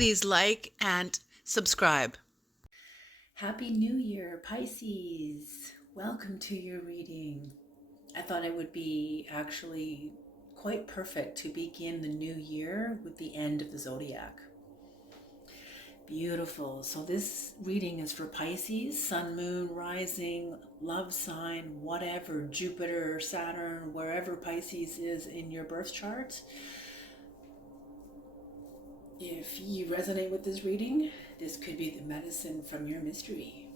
Please like and subscribe. Happy New Year, Pisces! Welcome to your reading. I thought it would be actually quite perfect to begin the new year with the end of the zodiac. Beautiful. So this reading is for Pisces, Sun, Moon, Rising, Love sign, whatever, Jupiter, Saturn, wherever Pisces is in your birth chart. If you resonate with this reading, this could be the medicine from your mystery.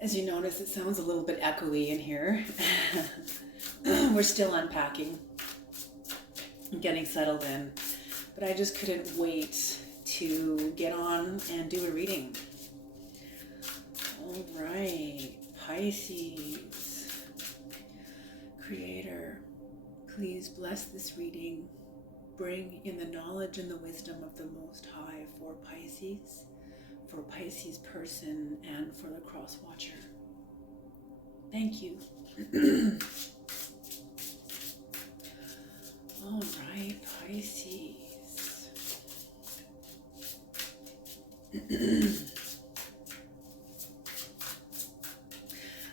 As you notice, it sounds a little bit echoey in here. We're still unpacking and getting settled in, but I just couldn't wait to get on and do a reading. All right, Pisces, Creator, please bless this reading. Bring in the knowledge and the wisdom of the Most High for Pisces person, and for the cross watcher. Thank you. All right, Pisces.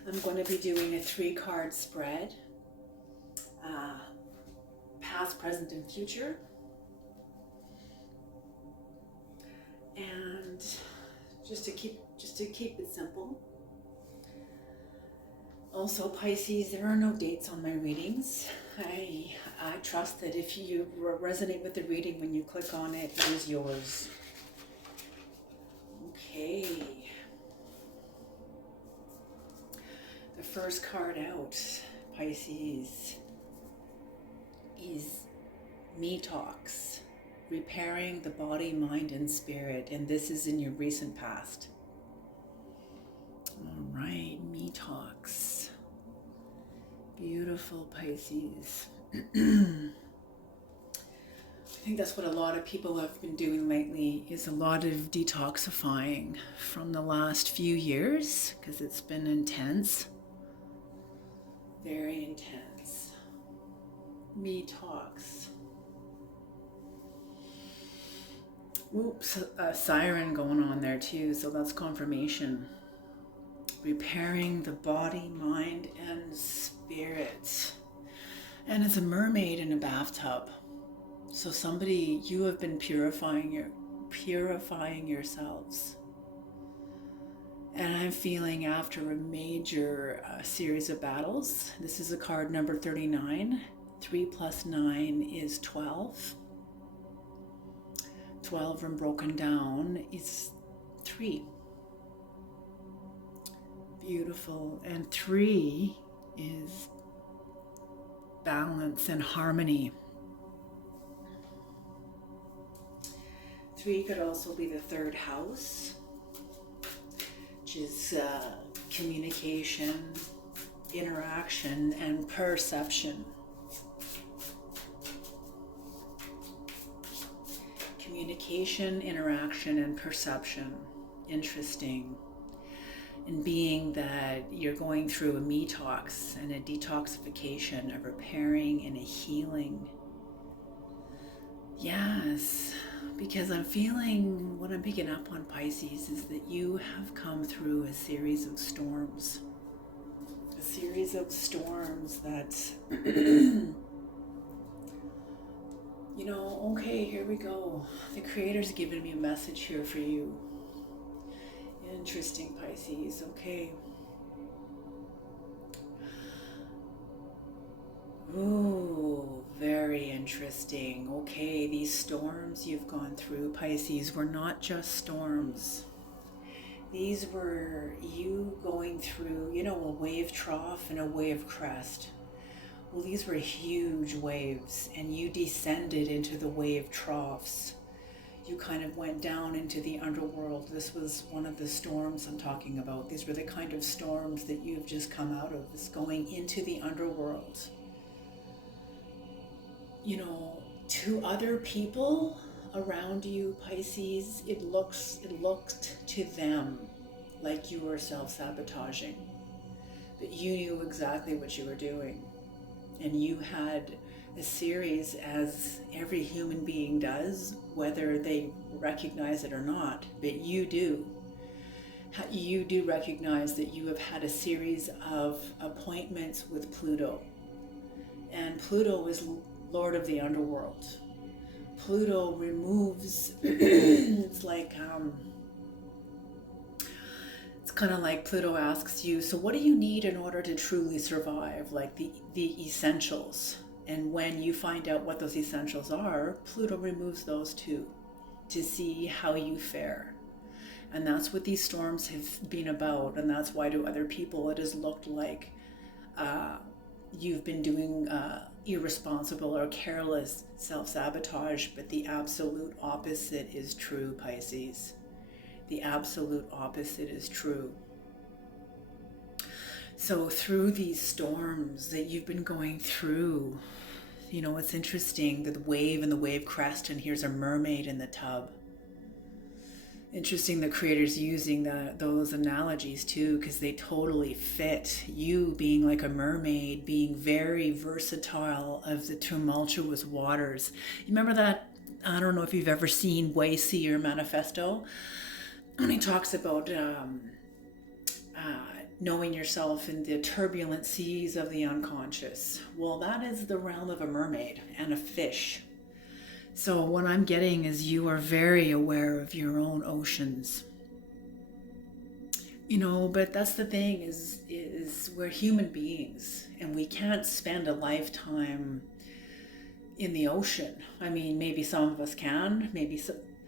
I'm going to be doing a 3-card spread. Past, present, and future. And just to keep it simple. Also, Pisces, there are no dates on my readings. I trust that if you resonate with the reading, when you click on it, it is yours. Okay. The first card out, Pisces, is Me Talks. Repairing the body, mind, and spirit. And this is in your recent past. All right, Me Talks. Beautiful, Pisces. I think that's what a lot of people have been doing lately, is a lot of detoxifying from the last few years, because it's been intense. Very intense. Me Talks. Oops, a siren going on there too, so that's confirmation. Repairing the body, mind, and spirit. And it's a mermaid in a bathtub. So you have been purifying yourselves. And I'm feeling after a major series of battles. This is a card number 39. 3 plus 9 is 12. 12 and broken down is 3. Beautiful. And 3 is balance and harmony. 3 could also be the 3rd house, which is communication, interaction, and perception. Communication, interaction, and perception. Interesting. And being that you're going through a detox and a detoxification, a repairing and a healing. Yes, because I'm feeling, what I'm picking up on, Pisces, is that you have come through a series of storms. A series of storms that, okay, here we go. The Creator's giving me a message here for you. Interesting, Pisces. Okay. Ooh, very interesting. Okay, these storms you've gone through, Pisces, were not just storms. These were you going through, a wave trough and a wave crest. Well, these were huge waves, and you descended into the wave troughs. You kind of went down into the underworld. This was one of the storms I'm talking about. These were the kind of storms that you've just come out of. It's going into the underworld. To other people around you, Pisces, it looked to them like you were self-sabotaging. But you knew exactly what you were doing. And you had a series, as every human being does, whether they recognize it or not, but you do. You do recognize that you have had a series of appointments with Pluto. And Pluto is Lord of the Underworld. Pluto removes, it's like, it's kind of like Pluto asks you, so what do you need in order to truly survive? Like the essentials. And when you find out what those essentials are, Pluto removes those too, to see how you fare. And that's what these storms have been about. And that's why to other people it has looked like you've been doing irresponsible or careless self-sabotage. But the absolute opposite is true, Pisces. The absolute opposite is true. So through these storms that you've been going through, you know, it's interesting, the wave and the wave crest, and here's a mermaid in the tub. Interesting the creator's using those analogies too, because they totally fit. You being like a mermaid, being very versatile of the tumultuous waters. You remember that? I don't know if you've ever seen Way Seer Manifesto, when he talks about knowing yourself in the turbulent seas of the unconscious. Well, that is the realm of a mermaid and a fish. So what I'm getting is you are very aware of your own oceans. You know, but that's the thing is we're human beings and we can't spend a lifetime in the ocean. I mean, maybe some of us can, maybe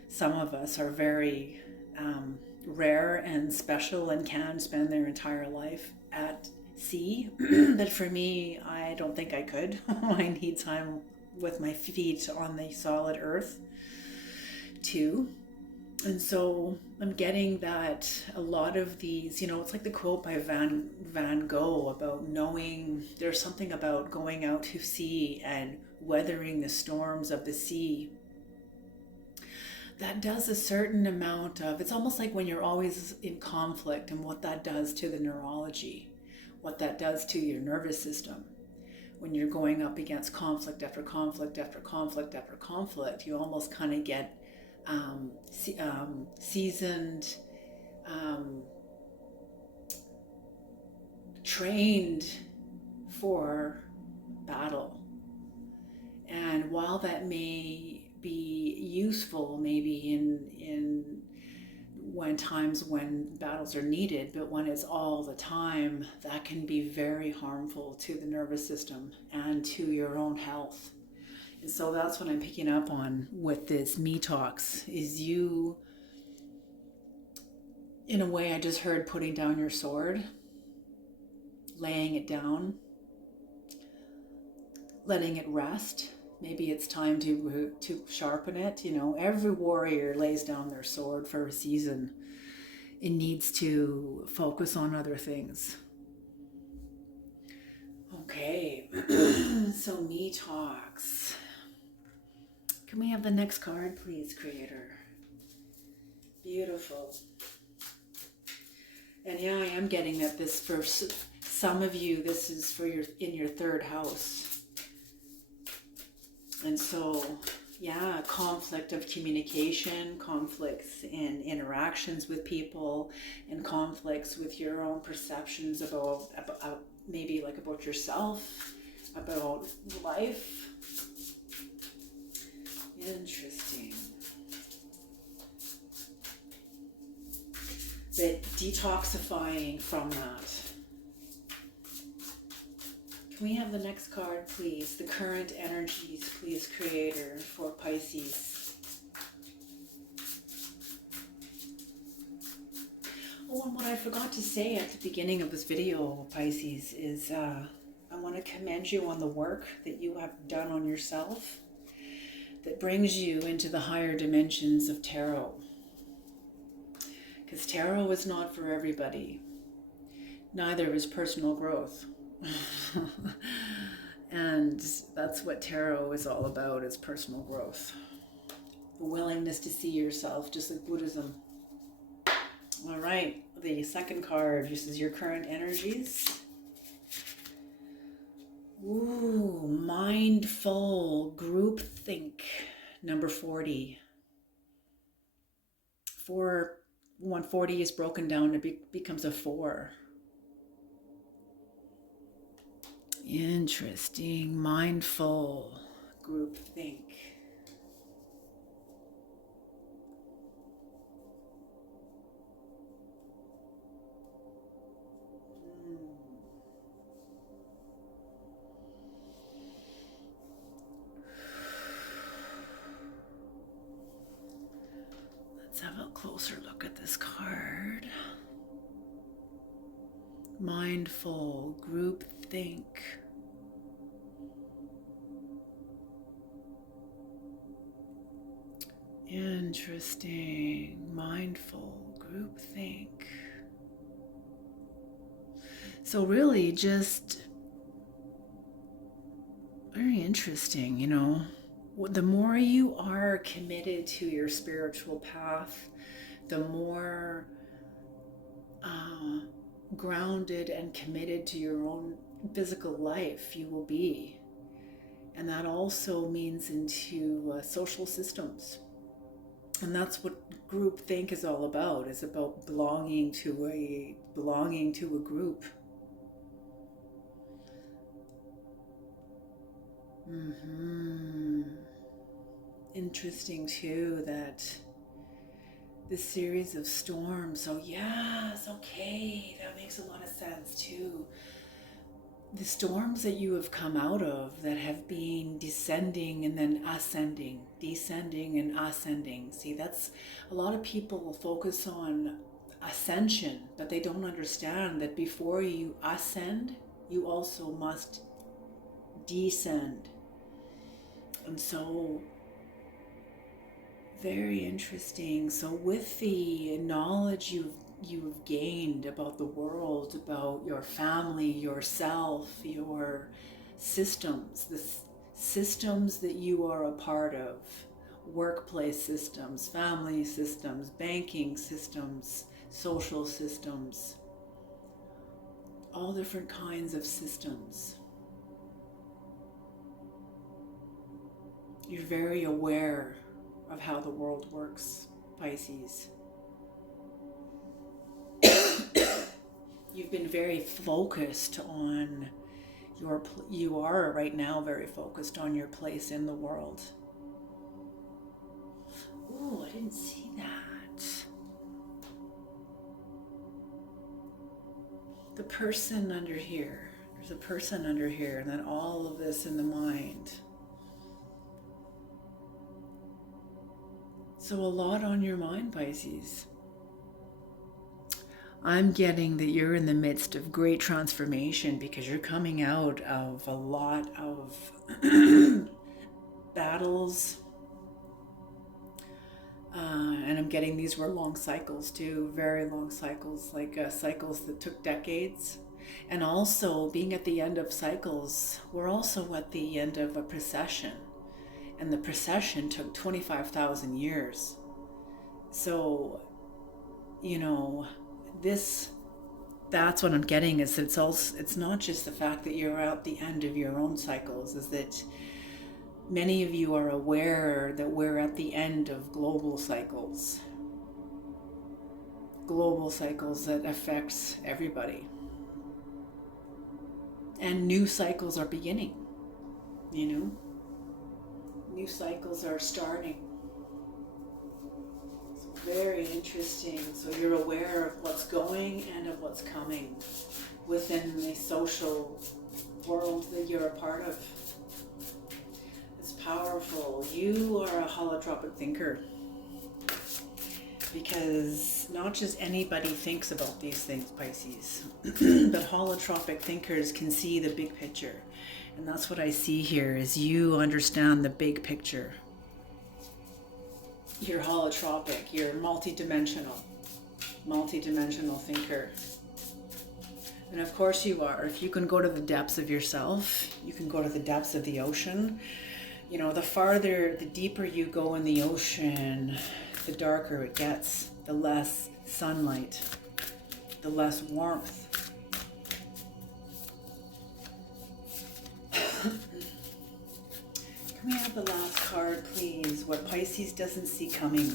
some of us are very rare and special and can spend their entire life at sea. But for me, I don't think I could. I need time with my feet on the solid earth too. And so I'm getting that a lot of these, you know, it's like the quote by Van Gogh about knowing, there's something about going out to sea and weathering the storms of the sea that does a certain amount of, it's almost like when you're always in conflict and what that does to the neurology, what that does to your nervous system. When you're going up against conflict after conflict after conflict after conflict, you almost kind of get seasoned, trained for battle. And while that may be useful maybe in when times when battles are needed, but when it's all the time, that can be very harmful to the nervous system and to your own health. And so that's what I'm picking up on with this Me Talks, is you, in a way, I just heard putting down your sword, laying it down, letting it rest. Maybe it's time to sharpen it. You know, every warrior lays down their sword for a season. It needs to focus on other things. Okay, so Me Talks. Can we have the next card, please, Creator? Beautiful. And yeah, I am getting that this, for some of you, this is for in your third house. And so, yeah, conflict of communication, conflicts in interactions with people, and conflicts with your own perceptions about maybe like about yourself, about life. Interesting. But detoxifying from that. Can we have the next card, please? The current energies, please, Creator, for Pisces. Oh, and what I forgot to say at the beginning of this video, Pisces, is I want to commend you on the work that you have done on yourself that brings you into the higher dimensions of tarot. Because tarot is not for everybody. Neither is personal growth. And that's what tarot is all about, is personal growth. The willingness to see yourself, just like Buddhism. All right, the second card, this is your current energies. Ooh, mindful groupthink, number 40. 140 is broken down, becomes a 4. Interesting. Mindful groupthink. Let's have a closer look at this card. Mindful groupthink. Interesting. Mindful groupthink. So really just very interesting, you know. The more you are committed to your spiritual path, the more grounded and committed to your own physical life you will be. And that also means into social systems. And that's what groupthink is all about. It's about belonging to a group. Interesting too that this series of storms. So yes, okay, that makes a lot of sense too. The storms that you have come out of that have been descending and then ascending, descending and ascending. See, that's a lot of people focus on ascension, but they don't understand that before you ascend, you also must descend. And so, very interesting. So with the knowledge you've gained about the world, about your family, yourself, your systems, the systems that you are a part of, workplace systems, family systems, banking systems, social systems, all different kinds of systems. You're very aware of how the world works, Pisces. You've been very focused on you are right now very focused on your place in the world. Ooh, I didn't see that. The person under here. There's a person under here, and then all of this in the mind. So a lot on your mind, Pisces. I'm getting that you're in the midst of great transformation because you're coming out of a lot of battles. And I'm getting these were long cycles too, very long cycles, like cycles that took decades. And also being at the end of cycles, we're also at the end of a precession. And the precession took 25,000 years. So, you know, that's what I'm getting is that it's not just the fact that you're at the end of your own cycles, is that many of you are aware that we're at the end of global cycles that affects everybody. And new cycles are beginning, you know? New cycles are starting. Very interesting. So you're aware of what's going and of what's coming within the social world that you're a part of. It's powerful. You are a holotropic thinker because not just anybody thinks about these things, Pisces, but holotropic thinkers can see the big picture. And that's what I see here is you understand the big picture. You're holotropic, you're multidimensional thinker. And of course you are. If you can go to the depths of yourself, you can go to the depths of the ocean. You know, the deeper you go in the ocean, the darker it gets, the less sunlight, the less warmth. Can we have the last card, please? What Pisces doesn't see coming.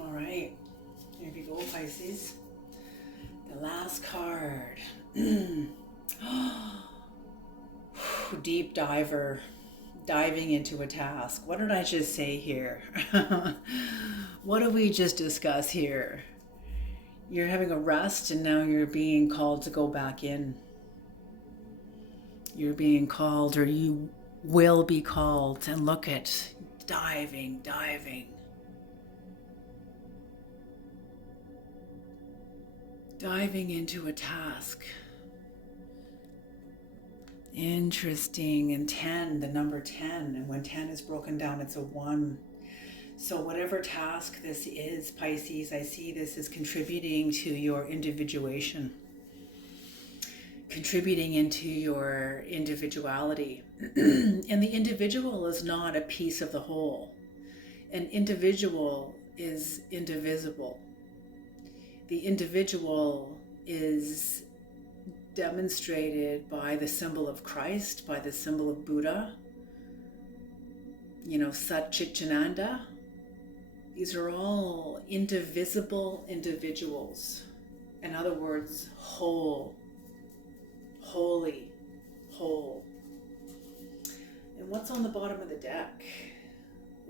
All right, here we go, Pisces. The last card. Deep diver, diving into a task. What did I just say here? What did we just discuss here? You're having a rest and now you're being called to go back in. You're being called, or you will be called, and look at diving. Diving into a task. Interesting. And 10, the number 10. And when 10 is broken down, it's a 1. So whatever task this is, Pisces, I see this as contributing to your individuation. Contributing into your individuality. And the individual is not a piece of the whole. An individual is indivisible. The individual is demonstrated by the symbol of Christ, by the symbol of Buddha, Sat Chittananda. These are all indivisible individuals. In other words, whole, holy, whole. And what's on the bottom of the deck?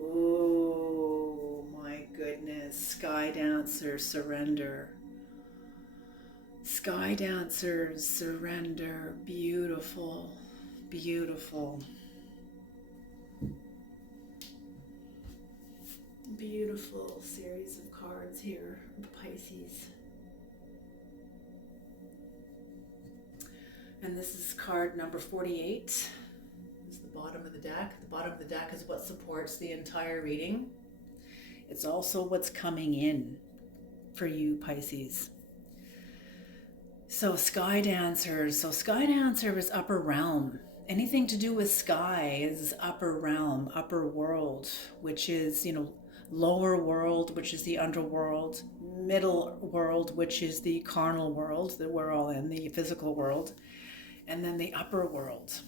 Oh my goodness, Sky Dancer, surrender. Sky Dancers, surrender. Beautiful, beautiful. Beautiful series of cards here, Pisces. And this is card number 48. This is the bottom of the deck. The bottom of the deck is what supports the entire reading. It's also what's coming in for you, Pisces. So Sky Dancers. So Sky Dancer is upper realm. Anything to do with sky is upper realm, upper world, which is, lower world, which is the underworld, middle world, which is the carnal world that we're all in, the physical world, and then the upper world.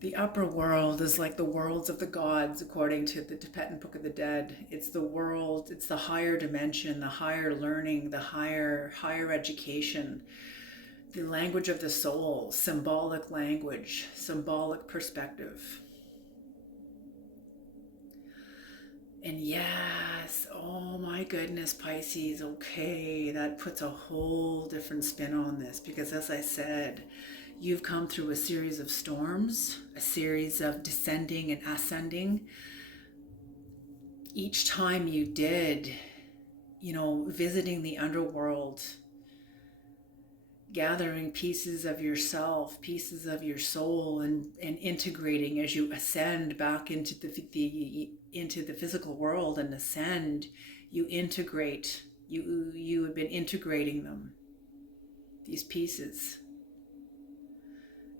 The upper world is like the worlds of the gods, according to the Tibetan Book of the Dead. It's the world, it's the higher dimension, the higher learning, the higher education, the language of the soul, symbolic language, symbolic perspective. And yes, oh my goodness, Pisces, okay, that puts a whole different spin on this, because as I said, you've come through a series of storms, a series of descending and ascending. Each time you did, visiting the underworld, gathering pieces of yourself, pieces of your soul, and integrating as you ascend back into the physical world and ascend, you integrate, you have been integrating them, these pieces.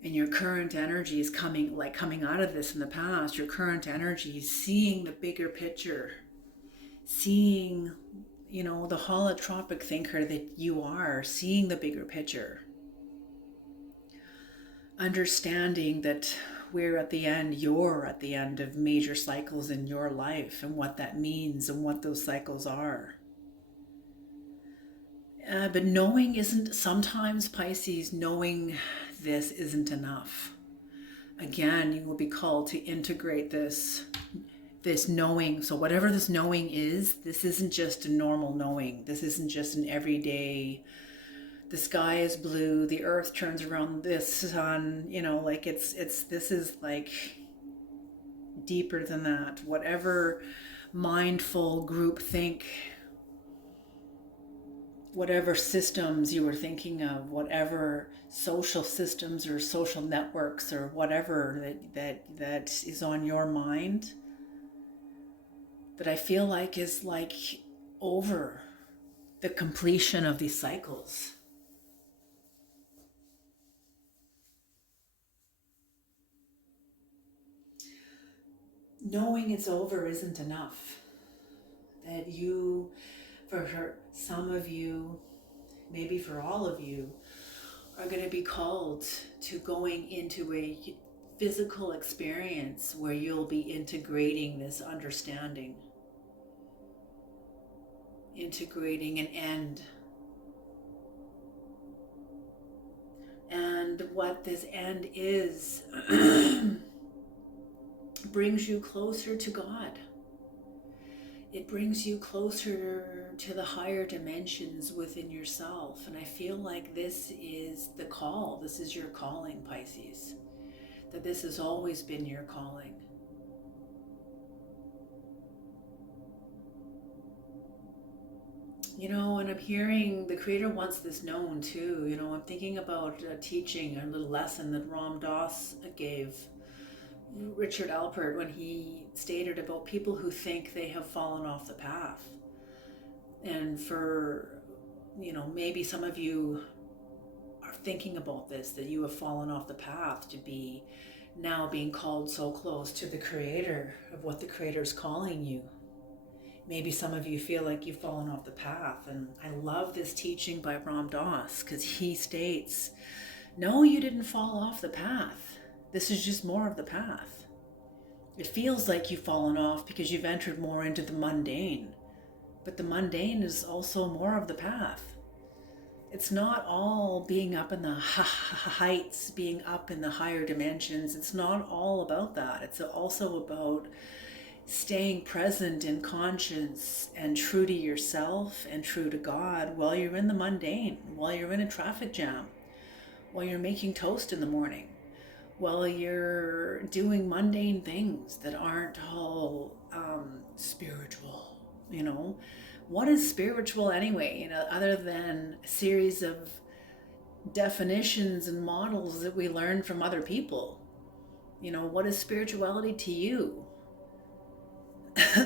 And your current energy is coming out of this in the past. Your current energy is seeing the bigger picture, seeing, the holotropic thinker that you are, seeing the bigger picture. Understanding that you're at the end of major cycles in your life, and what that means and what those cycles are. But knowing isn't, sometimes, Pisces, knowing this isn't enough. Again, you will be called to integrate this knowing. So whatever this knowing is, this isn't just a normal knowing. This isn't just an everyday, the sky is blue, the earth turns around the sun, this is like deeper than that. Whatever mindful group think, whatever systems you were thinking of, whatever social systems or social networks or whatever that is on your mind, that I feel like is like over. the completion of these cycles. Knowing it's over isn't enough. That you, some of you, maybe for all of you, are going to be called to going into a physical experience where you'll be integrating this understanding, integrating an end. And what this end is brings you closer to God. It brings you closer to the higher dimensions within yourself. And I feel like this is the call. This is your calling, Pisces. That this has always been your calling. You know, and I'm hearing the Creator wants this known too. You know, I'm thinking about a teaching, a little lesson that Ram Dass gave Richard Alpert when he stated about people who think they have fallen off the path. And for, you know, maybe some of you are thinking about this, that you have fallen off the path to be now being called so close to the Creator, of what the Creator is calling you. Maybe some of you feel like you've fallen off the path. And I love this teaching by Ram Dass, because he states, no, you didn't fall off the path. This is just more of the path. It feels like you've fallen off because you've entered more into the mundane. But the mundane is also more of the path. It's not all being up in the heights, being up in the higher dimensions. It's not all about that. It's also about staying present in conscience and true to yourself and true to God while you're in the mundane, while you're in a traffic jam, while you're making toast in the morning, while you're doing mundane things that aren't all spiritual. You know, what is spiritual anyway? You know, other than a series of definitions and models that we learn from other people. You know, what is spirituality to you?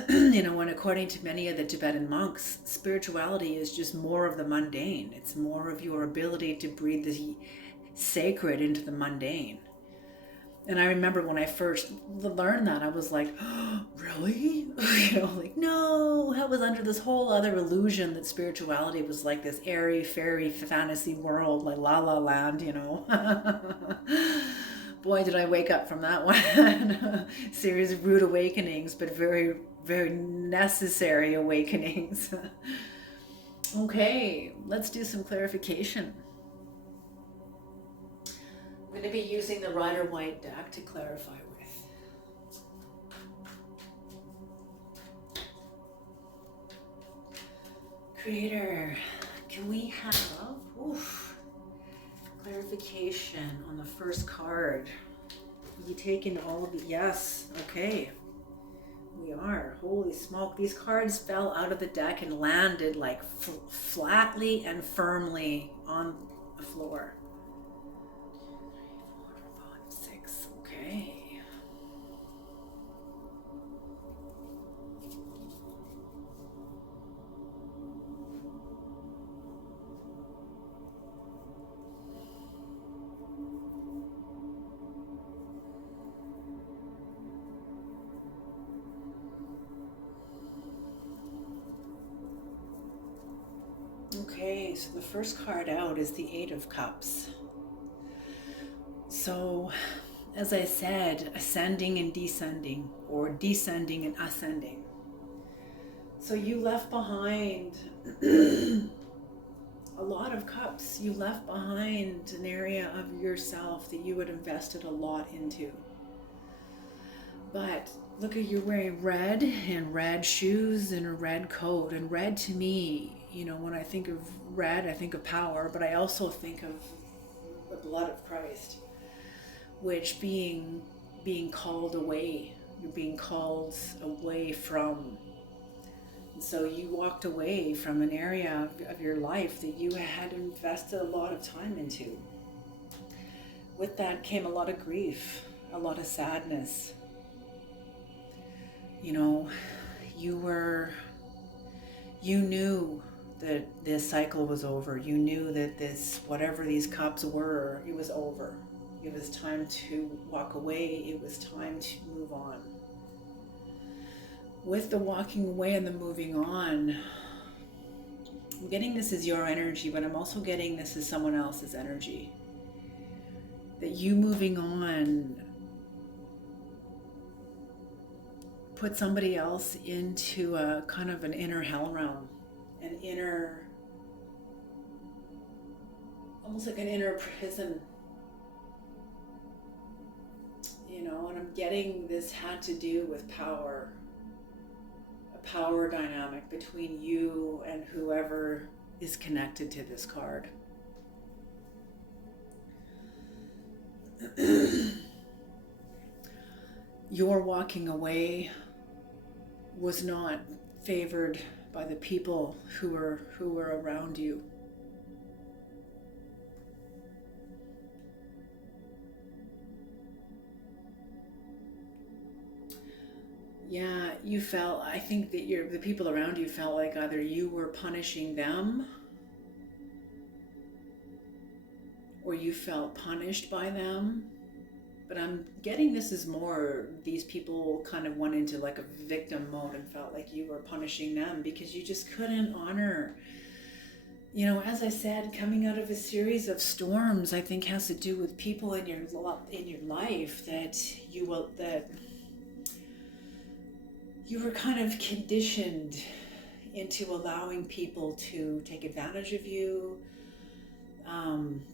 You know, and according to many of the Tibetan monks, spirituality is just more of the mundane. It's more of your ability to breathe the sacred into the mundane. And I remember when I first learned that, I was like, oh, really? You know, like, no, I was under this whole other illusion that spirituality was like this airy, fairy fantasy world, like La La Land, you know. Boy, did I wake up from that one. Series of rude awakenings, but very, very necessary awakenings. Okay, let's do some clarification. I'm going to be using the Rider-Waite deck to clarify with. Creator, can we have clarification on the first card? You taking all of it? Yes. Okay. We are. Holy smoke. These cards fell out of the deck and landed like flatly and firmly on the floor. 6. Okay. Okay, so the first card out is the 8 of Cups. So, as I said, ascending and descending, or descending and ascending. So you left behind a lot of cups. You left behind an area of yourself that you had invested a lot into. But look at, you're wearing red and red shoes and a red coat. And red to me, you know, when I think of red, I think of power, but I also think of the blood of Christ, which being called away. You're being called away from. And so you walked away from an area of your life that you had invested a lot of time into. With that came a lot of grief, a lot of sadness. You know, you knew that this cycle was over. You knew that this, whatever these cups were, it was over. It was time to walk away. It was time to move on. With the walking away and the moving on, I'm getting this as your energy, but I'm also getting this as someone else's energy. That you moving on put somebody else into a kind of an inner hell realm, an inner, almost like an inner prison, you know, and I'm getting this had to do with power, a power dynamic between you and whoever is connected to this card. Your walking away was not favored by the people who were around you. Yeah, you felt, I think that the people around you felt like either you were punishing them or you felt punished by them. But I'm getting this is more, these people kind of went into like a victim mode and felt like you were punishing them because you just couldn't honor. You know, as I said, coming out of a series of storms, I think has to do with people in your life that you were kind of conditioned into allowing people to take advantage of you,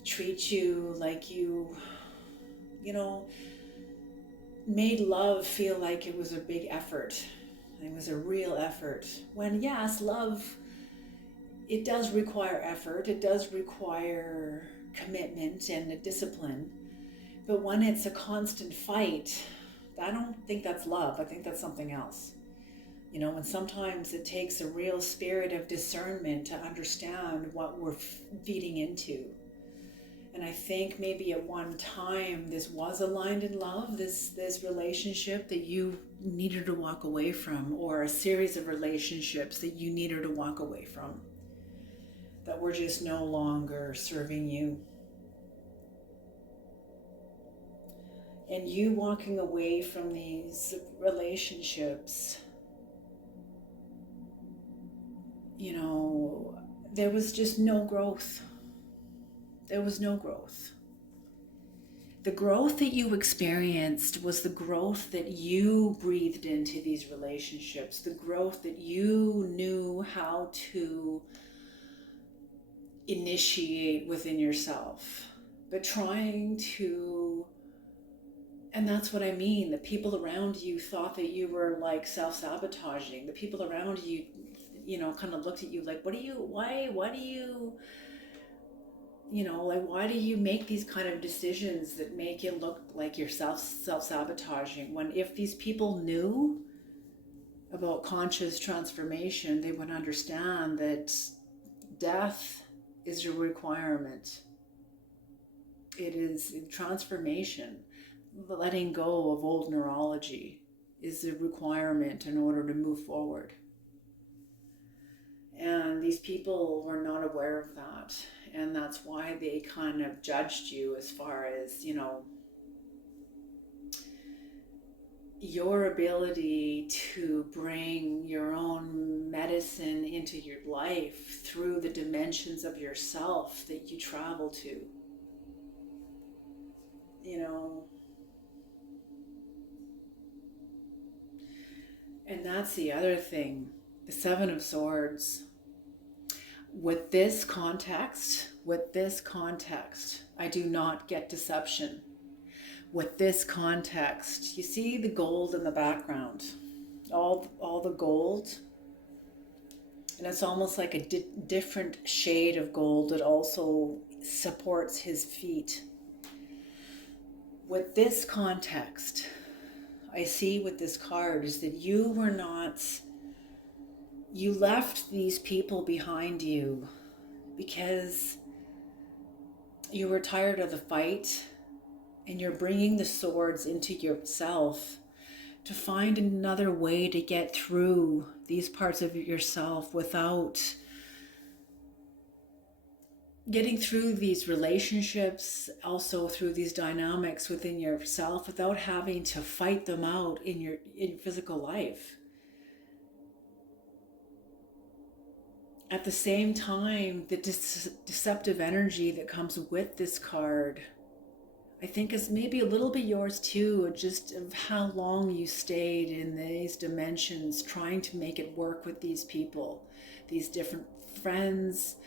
treat you like you know, made love feel like it was a big effort. It was a real effort. When yes, love, it does require effort. It does require commitment and a discipline. But when it's a constant fight, I don't think that's love. I think that's something else. You know, and sometimes it takes a real spirit of discernment to understand what we're feeding into. And I think maybe at one time this was aligned in love, this relationship that you needed to walk away from, or a series of relationships that you needed to walk away from, that were just no longer serving you. And you walking away from these relationships, you know, there was just no growth. There was no growth. The growth that you experienced was the growth that you breathed into these relationships, the growth that you knew how to initiate within yourself. But trying to, and that's what I mean, the people around you thought that you were like self-sabotaging. The people around you, you know, kind of looked at you like, why do you, you know, like, why do you make these kind of decisions that make it look like you're self-sabotaging? When if these people knew about conscious transformation, they would understand that death is a requirement. It is transformation. Letting go of old neurology is a requirement in order to move forward. And these people were not aware of that. And that's why they kind of judged you as far as, you know, your ability to bring your own medicine into your life through the dimensions of yourself that you travel to. You know, and that's the other thing, the Seven of Swords. With this context, I do not get deception. With this context, you see the gold in the background, all the gold, and it's almost like a different shade of gold that also supports his feet. With this context, I see with this card is that you left these people behind you because you were tired of the fight, and you're bringing the swords into yourself to find another way to get through these parts of yourself without getting through these relationships, also through these dynamics within yourself without having to fight them out in your physical life. At the same time, the deceptive energy that comes with this card, I think, is maybe a little bit yours too, just of how long you stayed in these dimensions trying to make it work with these people, these different friends,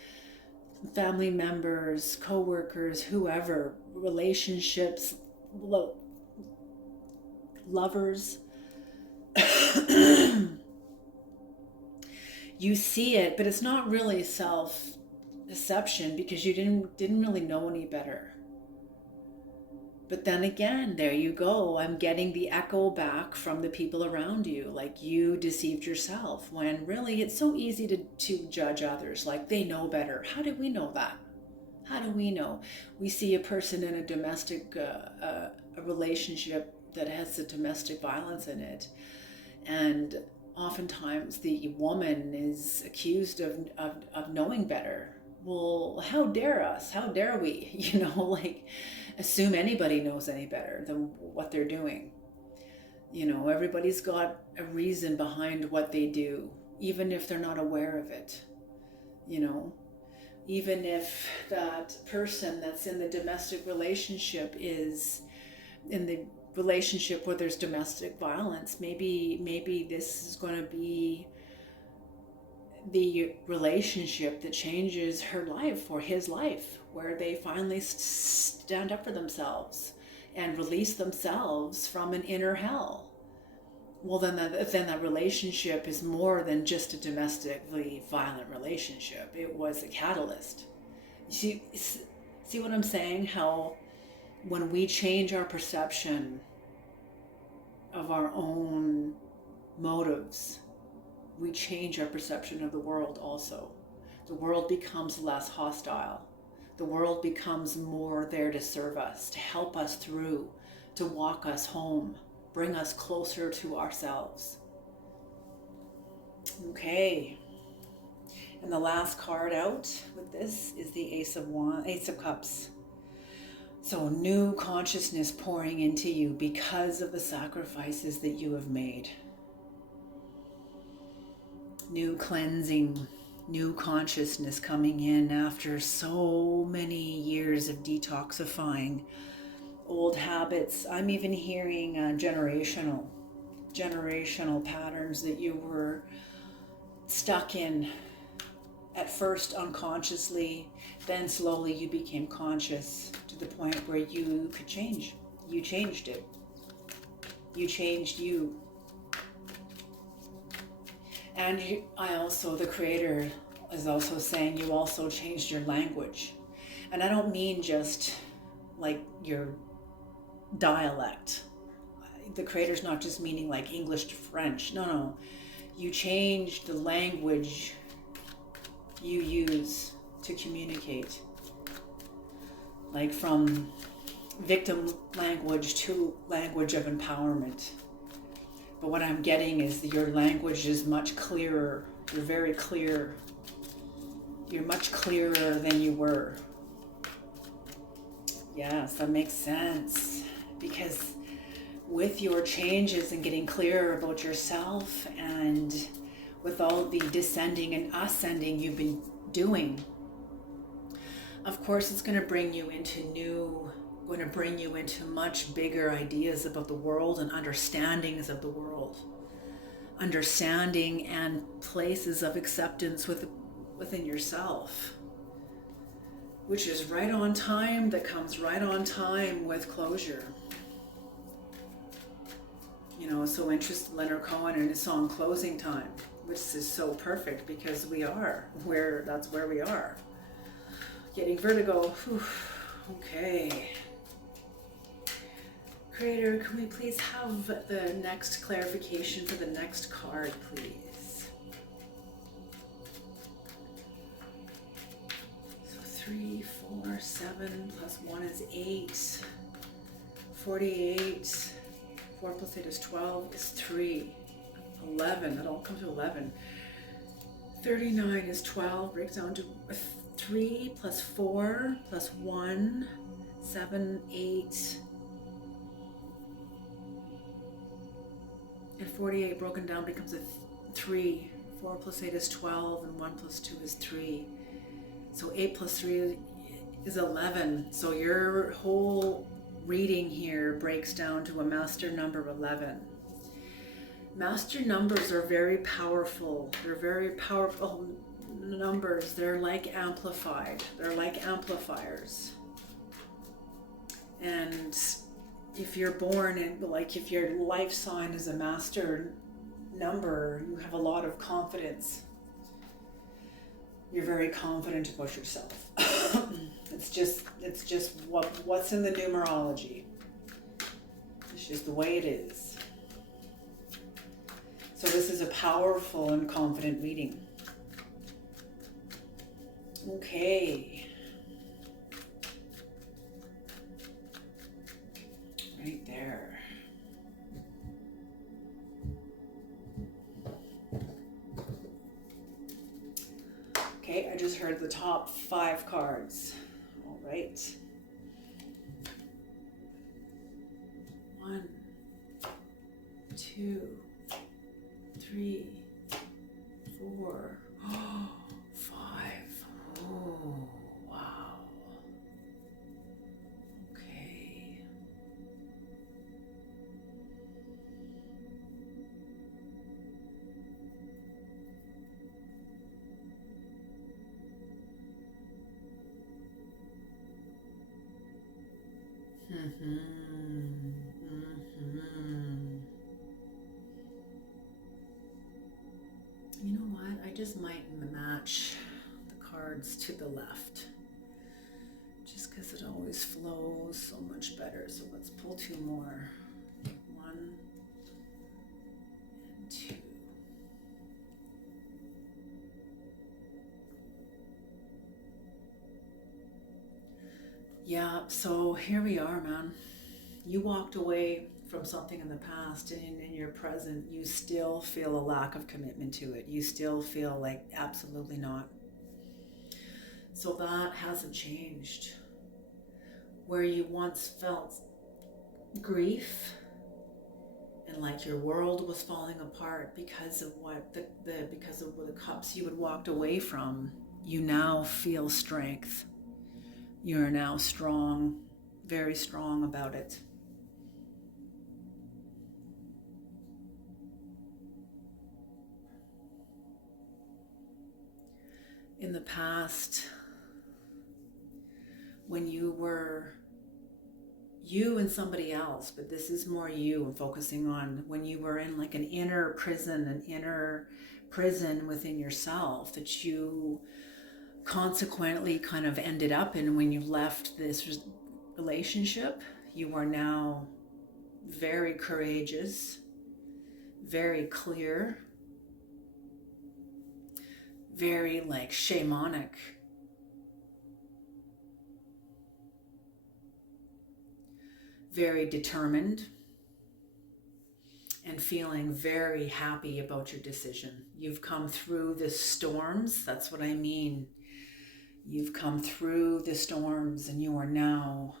family members, co-workers, whoever, relationships, lovers. You see it, but it's not really self-deception because you didn't really know any better. But then again, there you go. I'm getting the echo back from the people around you. Like, you deceived yourself, when really it's so easy to judge others. Like, they know better. How do we know that? How do we know? We see a person in a domestic a relationship that has the domestic violence in it. And oftentimes the woman is accused of knowing better. Well, how dare us? How dare we? Like, assume anybody knows any better than what they're doing. Everybody's got a reason behind what they do, even if they're not aware of it. Even if that person that's in the domestic relationship is in the relationship where there's domestic violence, maybe this is going to be the relationship that changes her life or his life, where they finally stand up for themselves and release themselves from an inner hell. Well, then that relationship is more than just a domestically violent relationship. It was a catalyst. See what I'm saying? How when we change our perception of our own motives, we change our perception of the world also. The world becomes less hostile. The world becomes more there to serve us, to help us through, to walk us home, bring us closer to ourselves. Okay. And the last card out with this is the Ace of Cups. So new consciousness pouring into you because of the sacrifices that you have made. New cleansing, new consciousness coming in after so many years of detoxifying old habits. I'm even hearing generational patterns that you were stuck in at first unconsciously, then slowly you became conscious to the point where you could change. You changed it. You changed you. And the Creator is also saying you also changed your language. And I don't mean just like your dialect. The Creator's not just meaning like English to French. No. You changed the language you use to communicate. Like from victim language to language of empowerment. But what I'm getting is that your language is much clearer. You're very clear. You're much clearer than you were. Yes, that makes sense. Because with your changes and getting clearer about yourself, and with all the descending and ascending you've been doing, of course it's going to bring you into much bigger ideas about the world and understandings of the world. Understanding and places of acceptance within yourself. Which is right on time, that comes right on time with closure. So interested in Leonard Cohen and his song Closing Time, which is so perfect because that's where we are. Getting vertigo. Whew. Okay. Creator, can we please have the next clarification for the next card, please? So 3, 4, 7 plus 1 is 8. 48. 4 plus 8 is 12, is 3. 11, that all comes to 11. 39 is 12, breaks down to 3 plus 4 plus 1, 7, 8, and 48 broken down becomes a 3. 4 plus 8 is 12, and 1 plus 2 is 3. So 8 plus 3 is 11. So your whole reading here breaks down to a master number 11. Master numbers are very powerful. They're very powerful numbers. They're like amplified. They're like amplifiers. And if you're born in, like if your life sign is a master number, you have a lot of confidence. You're very confident about yourself. It's just what's in the numerology. It's just the way it is. So this is a powerful and confident reading. Okay. Right there. Okay, I just heard the top 5 cards. All right. 1, 2, 3, 4, 5. Oh, wow. Okay. You know what? I just might match the cards to the left. Just because it always flows so much better. So let's pull 2 more. 1 and 2. Yeah, so here we are, man. You walked away from something in the past, and in your present, you still feel a lack of commitment to it. You still feel like absolutely not. So that hasn't changed. Where you once felt grief and like your world was falling apart because of what because of the cups you had walked away from, you now feel strength. You're now strong, very strong about it. In the past, when you were you and somebody else, but this is more you, focusing on when you were in like an inner prison within yourself that you consequently kind of ended up in when you left this relationship. You are now very courageous, very clear, very like shamanic. Very determined and feeling very happy about your decision. You've come through the storms. That's what I mean. You've come through the storms and you are now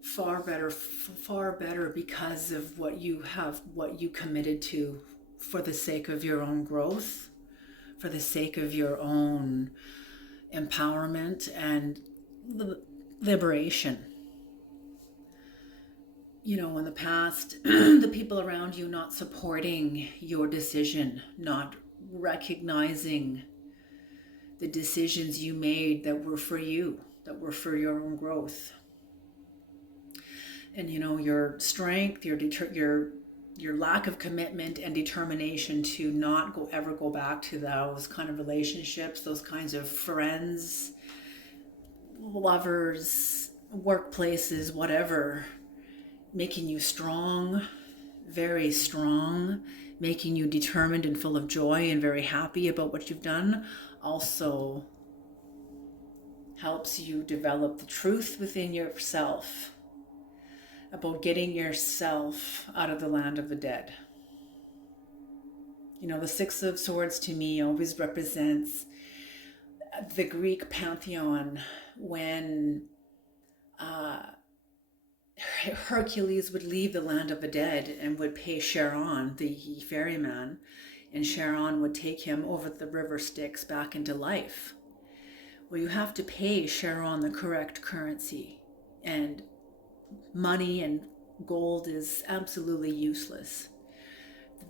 far better because of what you committed to for the sake of your own growth, for the sake of your own empowerment and liberation. You know, in the past, the people around you not supporting your decision, not recognizing the decisions you made that were for you, that were for your own growth. And you know, your strength, your lack of commitment and determination to not ever go back to those kind of relationships, those kinds of friends, lovers, workplaces, whatever, making you strong, very strong, making you determined and full of joy and very happy about what you've done, also helps you develop the truth within yourself about getting yourself out of the land of the dead. You know, the 6 of Swords to me always represents the Greek pantheon, when Hercules would leave the land of the dead and would pay Charon, the ferryman, and Charon would take him over the river Styx back into life. Well, you have to pay Charon the correct currency, and money and gold is absolutely useless.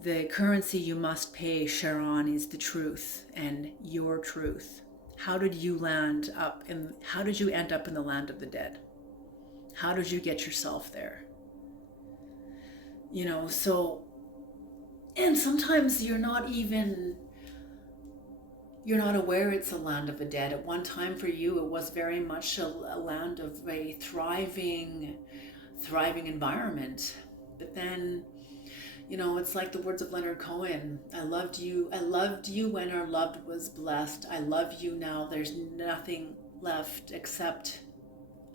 The currency you must pay Charon is the truth and your truth. How did you end up in the land of the dead? How did you get yourself there? So, and sometimes you're not aware it's a land of the dead. At one time for you, it was very much a land of a thriving environment. But then, it's like the words of Leonard Cohen. I loved you when our love was blessed. I love you now. There's nothing left except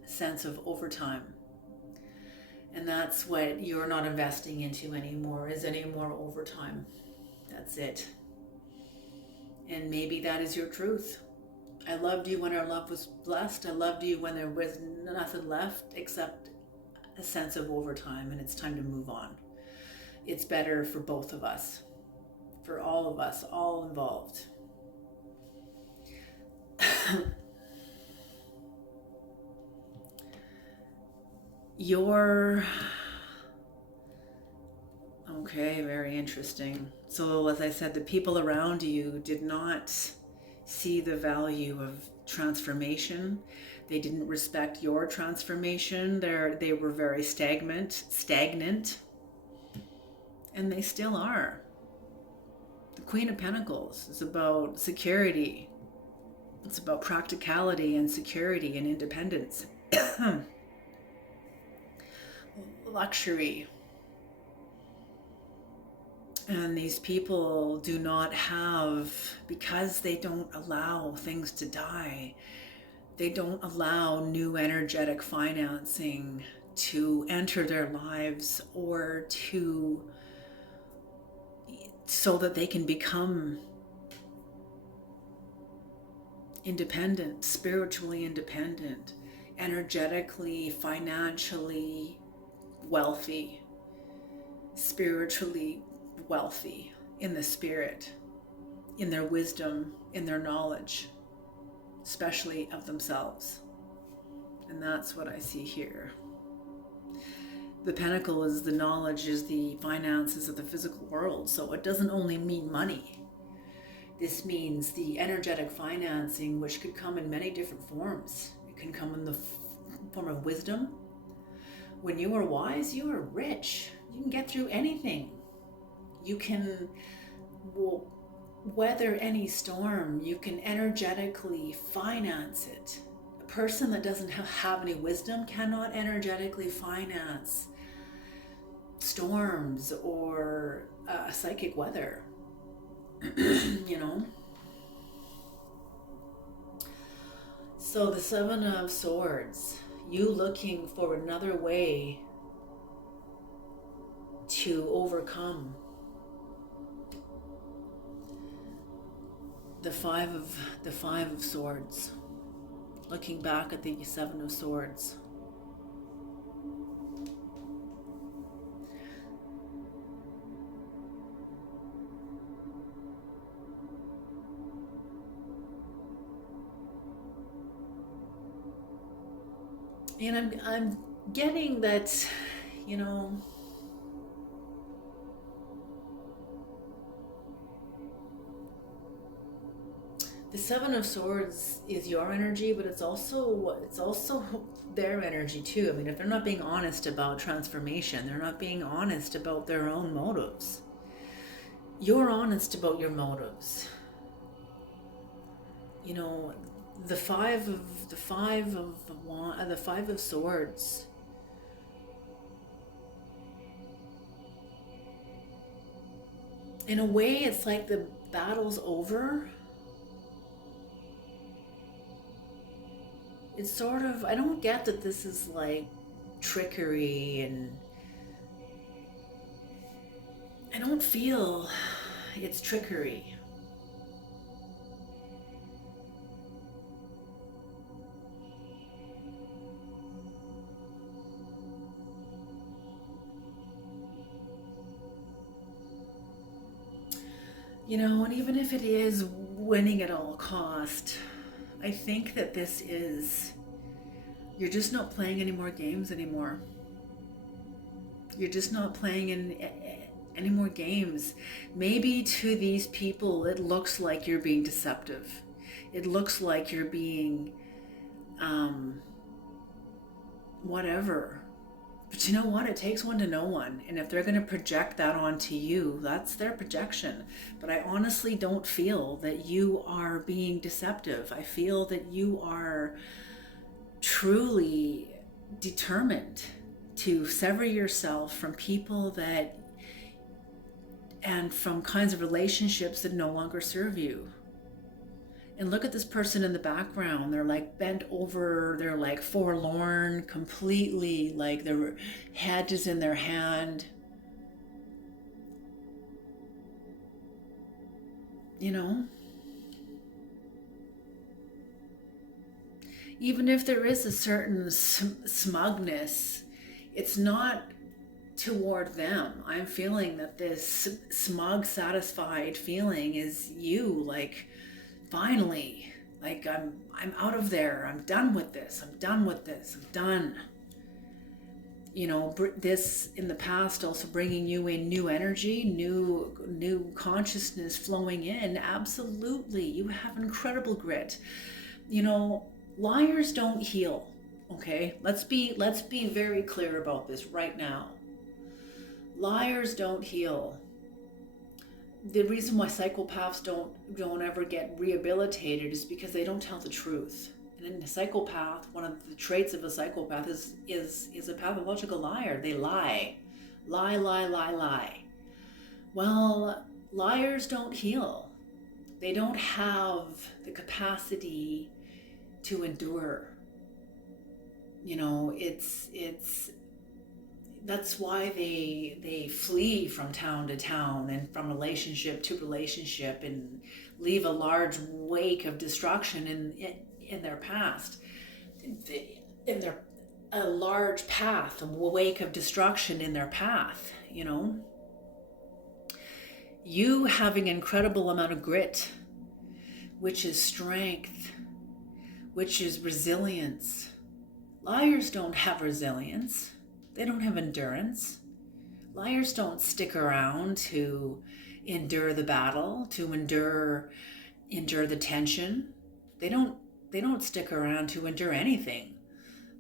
a sense of overtime. And that's what you're not investing into anymore, is any more overtime. That's it. And maybe that is your truth. I loved you when our love was blessed. I loved you when there was nothing left except a sense of overtime, and it's time to move on. It's better for both of us, for all of us, all involved. Okay, very interesting. So as I said, the people around you did not see the value of transformation. They didn't respect your transformation. They were very stagnant, and they still are. The Queen of Pentacles is about security. It's about practicality and security and independence. Luxury. And these people do not have, because they don't allow things to die, they don't allow new energetic financing to enter their lives, or so that they can become independent, spiritually independent, energetically, financially wealthy, spiritually wealthy in the spirit, in their wisdom, in their knowledge, especially of themselves. And that's what I see here. The pentacle is the knowledge, is the finances of the physical world. So it doesn't only mean money. This means the energetic financing, which could come in many different forms. It can come in the form of wisdom. When you are wise, you are rich. You can get through anything. You can weather any storm. You can energetically finance it. A person that doesn't have any wisdom cannot energetically finance storms or psychic weather. So the Seven of Swords, you looking for another way to overcome. The Five of Swords, looking back at the Seven of Swords. And I'm getting that, the Seven of Swords is your energy, but it's also their energy too. I mean, if they're not being honest about transformation, they're not being honest about their own motives. You're honest about your motives. The Five of Swords. In a way, it's like the battle's over. It's sort of, I don't get that this is like trickery, and I don't feel it's trickery. And even if it is winning at all cost, I think that this is, you're just not playing any more games anymore. You're just not playing in any more games. Maybe to these people, it looks like you're being deceptive. It looks like you're being, whatever. But you know what? It takes one to know one. And if they're going to project that onto you, that's their projection. But I honestly don't feel that you are being deceptive. I feel that you are truly determined to sever yourself from people that, and from kinds of relationships that no longer serve you. And look at this person in the background. They're like bent over, they're like forlorn, completely, like their head is in their hand. Even if there is a certain smugness, it's not toward them. I'm feeling that this smug, satisfied feeling is you, like, finally, like I'm out of there. I'm done with this. I'm done with this. I'm done. This in the past also bringing you in new energy, new consciousness flowing in. Absolutely, you have incredible grit. Liars don't heal. Okay, let's be very clear about this right now. Liars don't heal. The reason why psychopaths don't ever get rehabilitated is because they don't tell the truth. And in a psychopath, one of the traits of a psychopath is a pathological liar. They lie. Lie. Well, liars don't heal. They don't have the capacity to endure. That's why they flee from town to town and from relationship to relationship and leave a large wake of destruction in their past, a large path, a wake of destruction in their path. You having an incredible amount of grit, which is strength, which is resilience. Liars don't have resilience. They don't have endurance. Liars don't stick around to endure the battle, to endure the tension. They don't stick around to endure anything.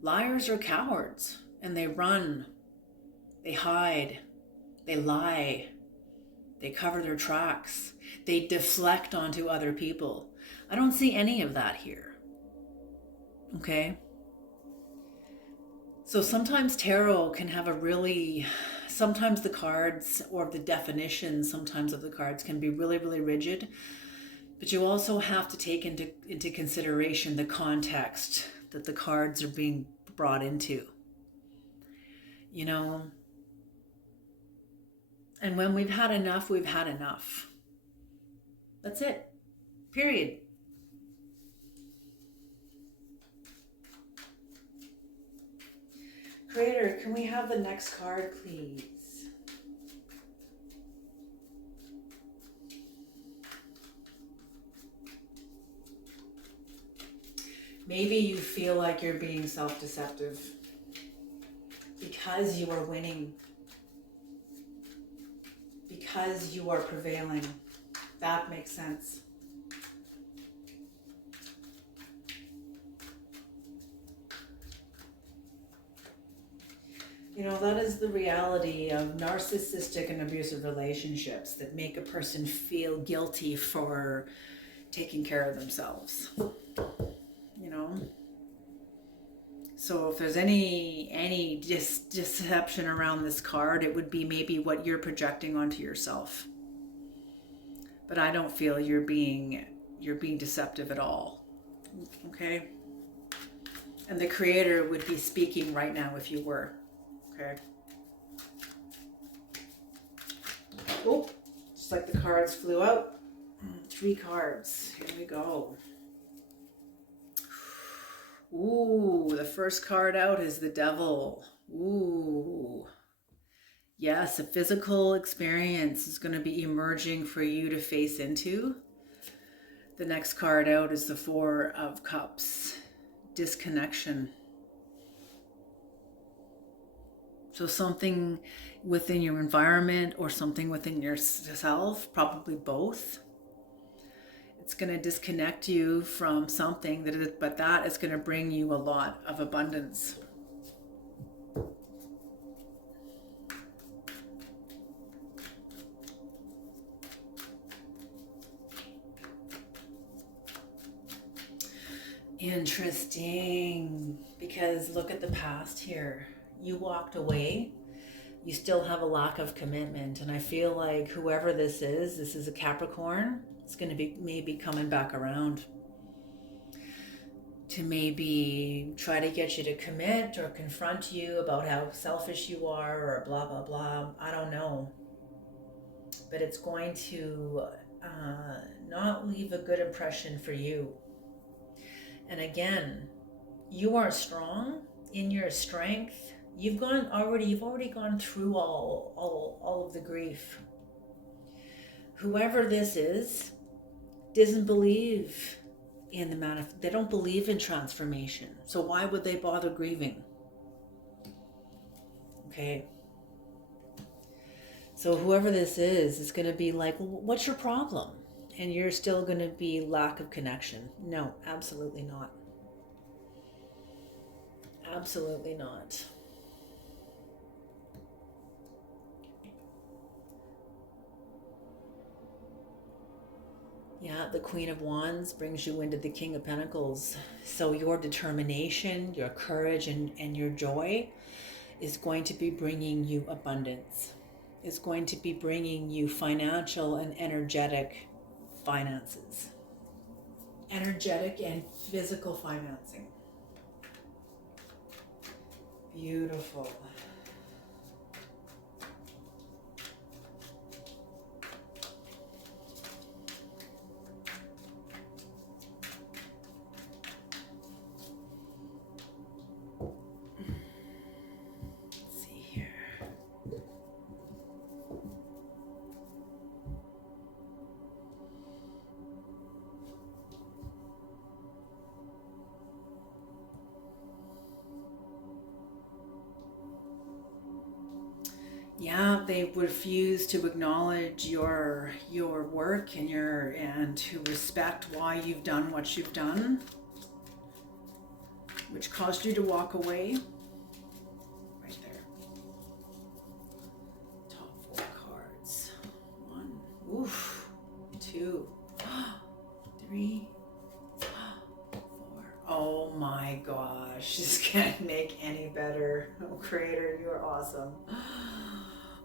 Liars are cowards, and they run, they hide, they lie, they cover their tracks, they deflect onto other people. I don't see any of that here. Okay? So sometimes tarot can have sometimes the cards or the definition sometimes of the cards can be really, really rigid, but you also have to take into consideration the context that the cards are being brought into. And when we've had enough, we've had enough. That's it. Period. Creator, can we have the next card, please? Maybe you feel like you're being self-deceptive because you are winning, because you are prevailing. That makes sense. That is the reality of narcissistic and abusive relationships that make a person feel guilty for taking care of themselves. So if there's any deception around this card, it would be maybe what you're projecting onto yourself. But I don't feel you're being deceptive at all. Okay? And the Creator would be speaking right now if you were. Okay. Oh, just like the cards flew out. 3 cards. Here we go. Ooh, the first card out is the Devil. Ooh. Yes, a physical experience is going to be emerging for you to face into. The next card out is the Four of Cups, disconnection. So something within your environment or something within yourself, probably both. It's going to disconnect you from something but that is going to bring you a lot of abundance. Interesting, because look at the past here. You walked away. You still have a lack of commitment, and I feel like whoever this is a Capricorn. It's going to be maybe coming back around to maybe try to get you to commit or confront you about how selfish you are or blah blah blah. I don't know, but it's going to not leave a good impression for you. And again, you are strong in your strength. You've already gone through all of the grief. Whoever this is doesn't believe in they don't believe in transformation. So why would they bother grieving? Okay. So whoever this is going to be like, well, what's your problem? And you're still going to be lack of connection. No, absolutely not. Absolutely not. Yeah, the Queen of Wands brings you into the King of Pentacles. So your determination, your courage, and your joy is going to be bringing you abundance. It's going to be bringing you financial and energetic finances. Energetic and physical financing. Beautiful. Let's see here. Yeah, they refuse to acknowledge your work and to respect why you've done what you've done, which caused you to walk away. Right there. Top 4 cards. 1, oof, 2, 3, 4. Oh my gosh, this can't make any better. Oh, Creator, you're awesome.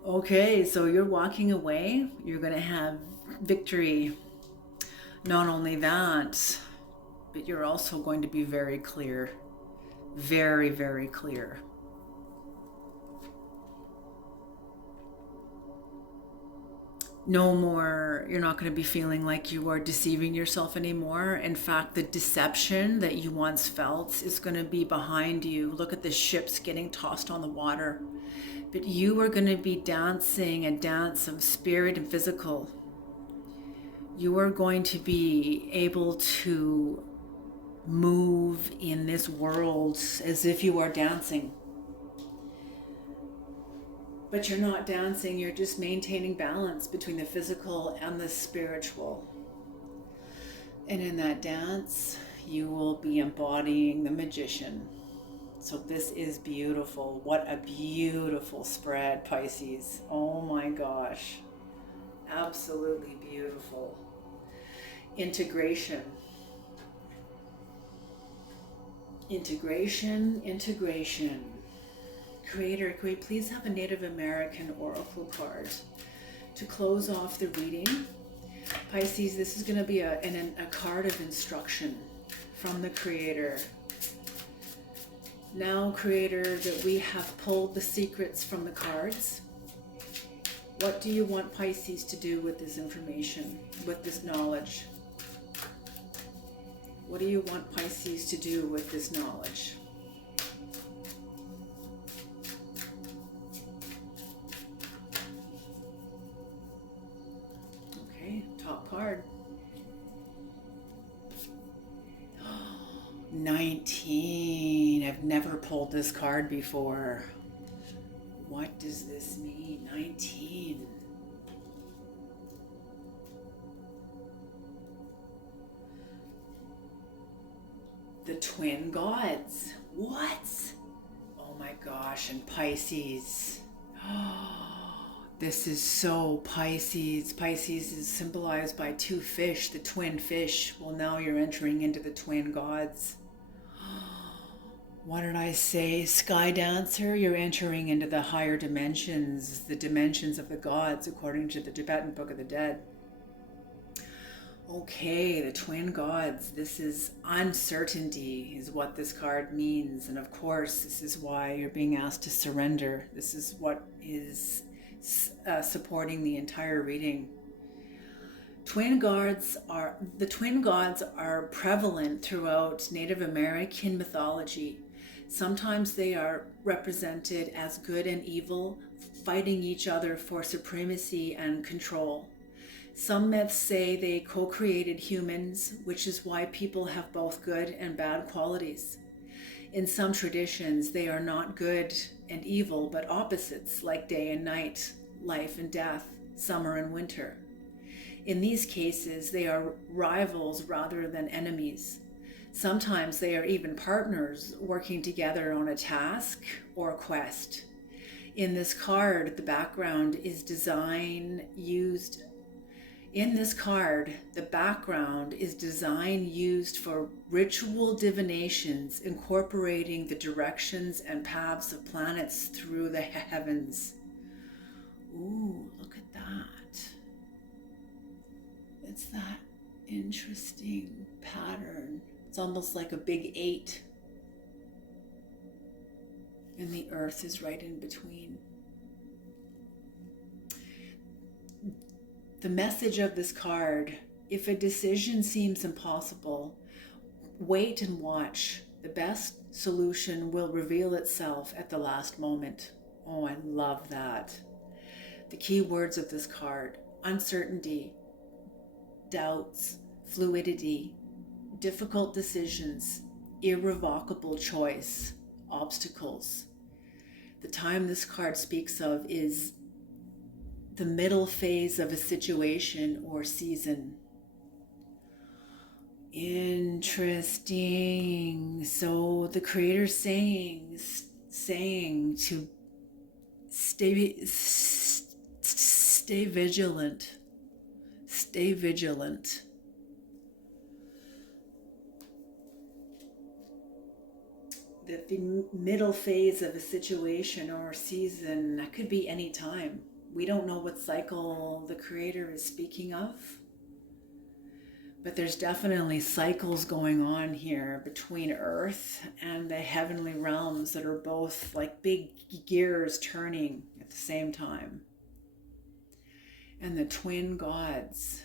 Okay, so you're walking away. You're going to have victory. Not only that, but you're also going to be very clear. Very, very clear. No more, you're not going to be feeling like you are deceiving yourself anymore. In fact, the deception that you once felt is going to be behind you. Look at the ships getting tossed on the water. But you are going to be dancing a dance of spirit and physical. You are going to be able to move in this world as if you are dancing. But you're not dancing, you're just maintaining balance between the physical and the spiritual. And in that dance, you will be embodying the magician. So this is beautiful. What a beautiful spread, Pisces. Oh my gosh. Absolutely beautiful. Integration. Integration, integration. Creator, could we please have a Native American oracle card to close off the reading? Pisces, this is going to be a card of instruction from the Creator. Now, Creator, that we have pulled the secrets from the cards, what do you want Pisces to do with this information, with this knowledge? What do you want Pisces to do with this knowledge? top card. 19. I've never pulled this card before. What does this mean? 19. The twin gods. What? Oh my gosh, and Pisces. This is so Pisces. Pisces is symbolized by two fish, the twin fish. Well, now you're entering into the twin gods. What did I say? Sky Dancer, you're entering into the higher dimensions, the dimensions of the gods, according to the Tibetan Book of the Dead. Okay, the twin gods. This is uncertainty, is what this card means. And of course, this is why you're being asked to surrender. This is what is supporting the entire reading. The twin gods are prevalent throughout Native American mythology. Sometimes they are represented as good and evil, fighting each other for supremacy and control. Some myths say they co-created humans, which is why people have both good and bad qualities. In some traditions, they are not good and evil, but opposites, like day and night, life and death, summer and winter. In these cases, they are rivals rather than enemies. Sometimes they are even partners working together on a task or a quest. In this card, the background is design used for ritual divinations, incorporating the directions and paths of planets through the heavens. Ooh, look at that. It's that interesting pattern. It's almost like a big 8. And the earth is right in between. The message of this card: if a decision seems impossible, wait and watch. The best solution will reveal itself at the last moment. Oh, I love that. The key words of this card: uncertainty, doubts, fluidity, difficult decisions, irrevocable choice, obstacles. The time this card speaks of is the middle phase of a situation or season. Interesting. So the Creator's saying to stay vigilant. Stay vigilant. That the middle phase of a situation or season, that could be any time. We don't know what cycle the Creator is speaking of, but there's definitely cycles going on here between Earth and the heavenly realms that are both like big gears turning at the same time. And the twin gods.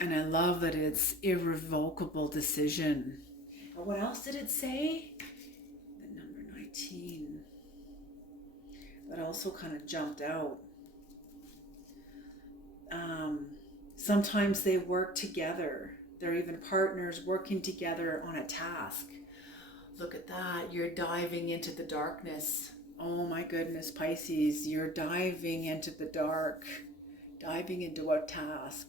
And I love that it's irrevocable decision. And what else did it say? The number 19. That also kind of jumped out. Sometimes they work together. They're even partners working together on a task. Look at that. You're diving into the darkness. Oh my goodness, Pisces. You're diving into the dark. Diving into a task.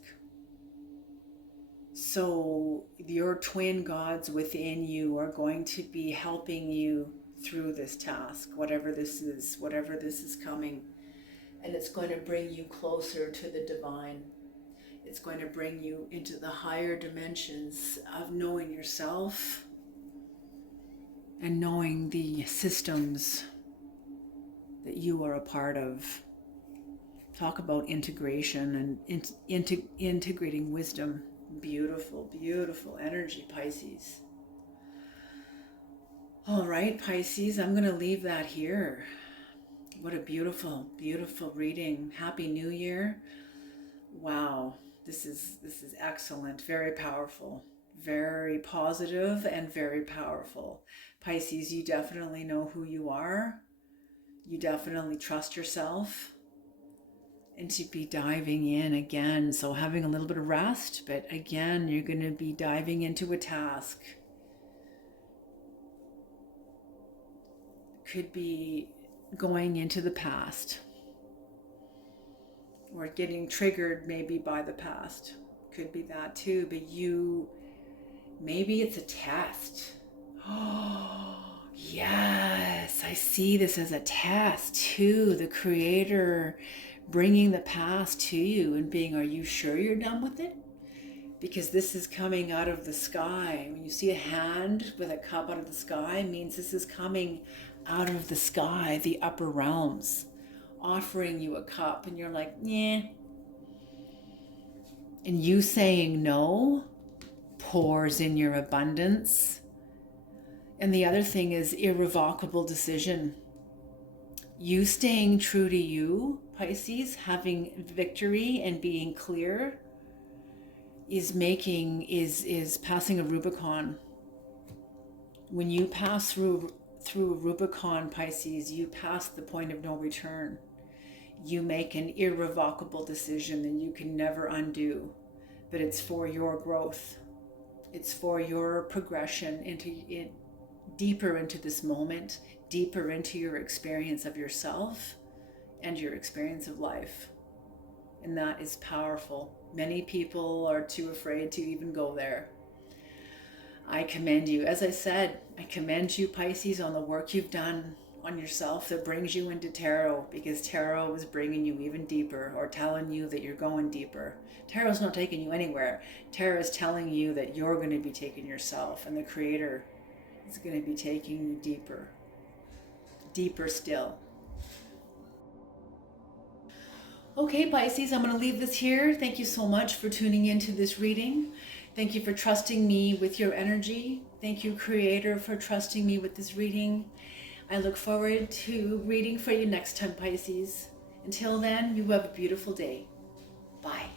So your twin gods within you are going to be helping you through this task, whatever this is coming. And it's going to bring you closer to the divine. It's going to bring you into the higher dimensions of knowing yourself and knowing the systems that you are a part of. Talk about integration and integrating wisdom. Beautiful, beautiful energy, Pisces. All right, Pisces, I'm going to leave that here. What a beautiful, beautiful reading. Happy New Year. Wow, this is excellent. Very powerful, very positive and very powerful. Pisces, you definitely know who you are. You definitely trust yourself and to be diving in again. So having a little bit of rest, but again, you're going to be diving into a task. Could be going into the past or getting triggered maybe by the past. Could be that too, but maybe it's a test. Oh, yes, I see this as a test too. The Creator bringing the past to you and being, are you sure you're done with it? Because this is coming out of the sky. When you see a hand with a cup out of the sky, it means this is coming out of the sky, the upper realms, offering you a cup, and you're like, yeah. And you saying no pours in your abundance. And the other thing is irrevocable decision. You staying true to you, Pisces, having victory and being clear is passing a Rubicon. When you pass through a Rubicon, Pisces, you pass the point of no return. You make an irrevocable decision that you can never undo, but it's for your growth. It's for your progression deeper into this moment, deeper into your experience of yourself and your experience of life. And that is powerful. Many people are too afraid to even go there. I commend you. As I said, I commend you, Pisces, on the work you've done on yourself that brings you into tarot, because tarot is bringing you even deeper, or telling you that you're going deeper. Tarot's not taking you anywhere. Tarot is telling you that you're going to be taking yourself, and the Creator is going to be taking you deeper, deeper still. Okay, Pisces, I'm going to leave this here. Thank you so much for tuning into this reading. Thank you for trusting me with your energy. Thank you, Creator, for trusting me with this reading. I look forward to reading for you next time, Pisces. Until then, you have a beautiful day. Bye.